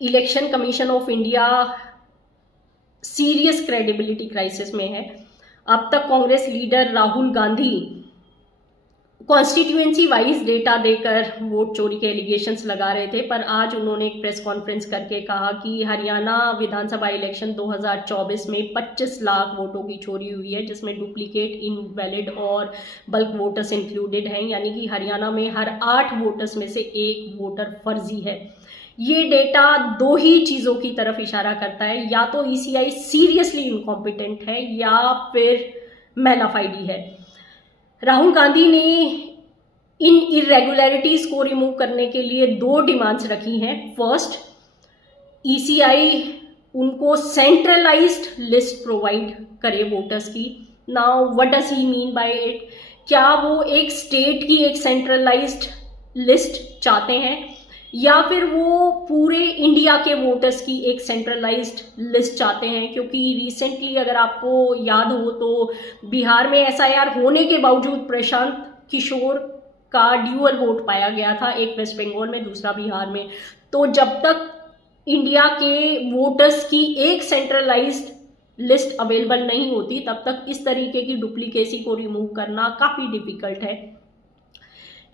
Election commission of India serious credibility crisis में है। अब तक Congress leader Rahul Gandhi constituency wise data देकर वोट चोरी के एलिगेशंस लगा रहे थे, पर आज उन्होंने एक प्रेस कॉन्फ्रेंस करके कहा कि हरियाणा विधानसभा इलेक्शन 2024 में 25 लाख वोटों की चोरी हुई है, जिसमें डुप्लीकेट, इनवैलिड और बल्क वोटर्स इंक्लूडेड हैं। यानी कि हरियाणा में हर 8 वोटर्स में से 1 वोटर फर्जी है। ये डेटा 2 ही चीज़ों की तरफ इशारा करता है, या तो ईसीआई सीरियसली इनकॉम्पिटेंट है या फिर मैलाफाइडी है। राहुल गांधी ने इन इरेगुलरिटीज को रिमूव करने के लिए 2 डिमांड्स रखी हैं। फर्स्ट, ईसीआई उनको सेंट्रलाइज्ड लिस्ट प्रोवाइड करे वोटर्स की। Now what does he mean by it? क्या वो एक स्टेट की एक सेंट्रलाइज्ड लिस्ट चाहते हैं, या फिर वो पूरे इंडिया के वोटर्स की एक सेंट्रलाइज्ड लिस्ट चाहते हैं? क्योंकि रिसेंटली अगर आपको याद हो तो बिहार में एसआईआर होने के बावजूद प्रशांत किशोर का ड्यूअल वोट पाया गया था, एक वेस्ट बंगाल में, दूसरा बिहार में। तो जब तक इंडिया के वोटर्स की एक सेंट्रलाइज्ड लिस्ट अवेलेबल नहीं होती, तब तक इस तरीके की डुप्लीकेसी को रिमूव करना काफ़ी डिफिकल्ट है।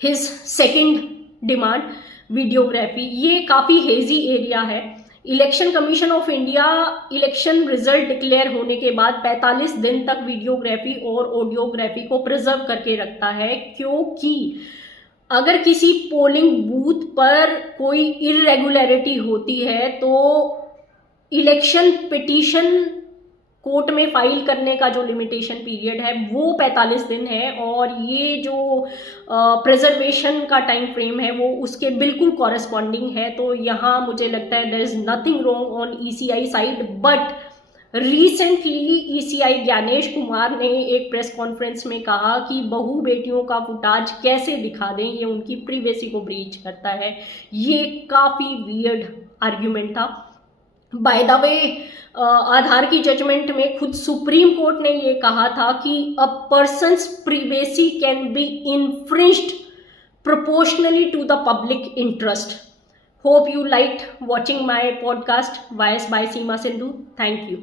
His second demand, videography. ये काफ़ी हेजी एरिया है। Election commission of India election result declare होने के बाद 45 दिन तक वीडियोग्राफी और ऑडियोग्राफी को प्रिजर्व करके रखता है, क्योंकि अगर किसी पोलिंग बूथ पर कोई इरेगुलरिटी होती है तो इलेक्शन पिटीशन कोर्ट में फाइल करने का जो लिमिटेशन पीरियड है वो 45 दिन है, और ये जो प्रिजर्वेशन का टाइम फ्रेम है वो उसके बिल्कुल कॉरेस्पॉन्डिंग है। तो यहाँ मुझे लगता है there is nothing wrong on ECI side, but recently ECI Gyanesh Kumar ने एक प्रेस कॉन्फ्रेंस में कहा कि बहू बेटियों का फुटाज कैसे दिखा दें, ये उनकी प्रिवेसी को ब्रीच करता है। ये काफ़ी वियर्ड आर्ग्यूमेंट था। बाय द वे, आधार की जजमेंट में खुद सुप्रीम कोर्ट ने ये कहा था कि a person's privacy can be infringed proportionally to the public interest. Hope you liked watching my podcast Voice by Seema Sindhu. Thank you.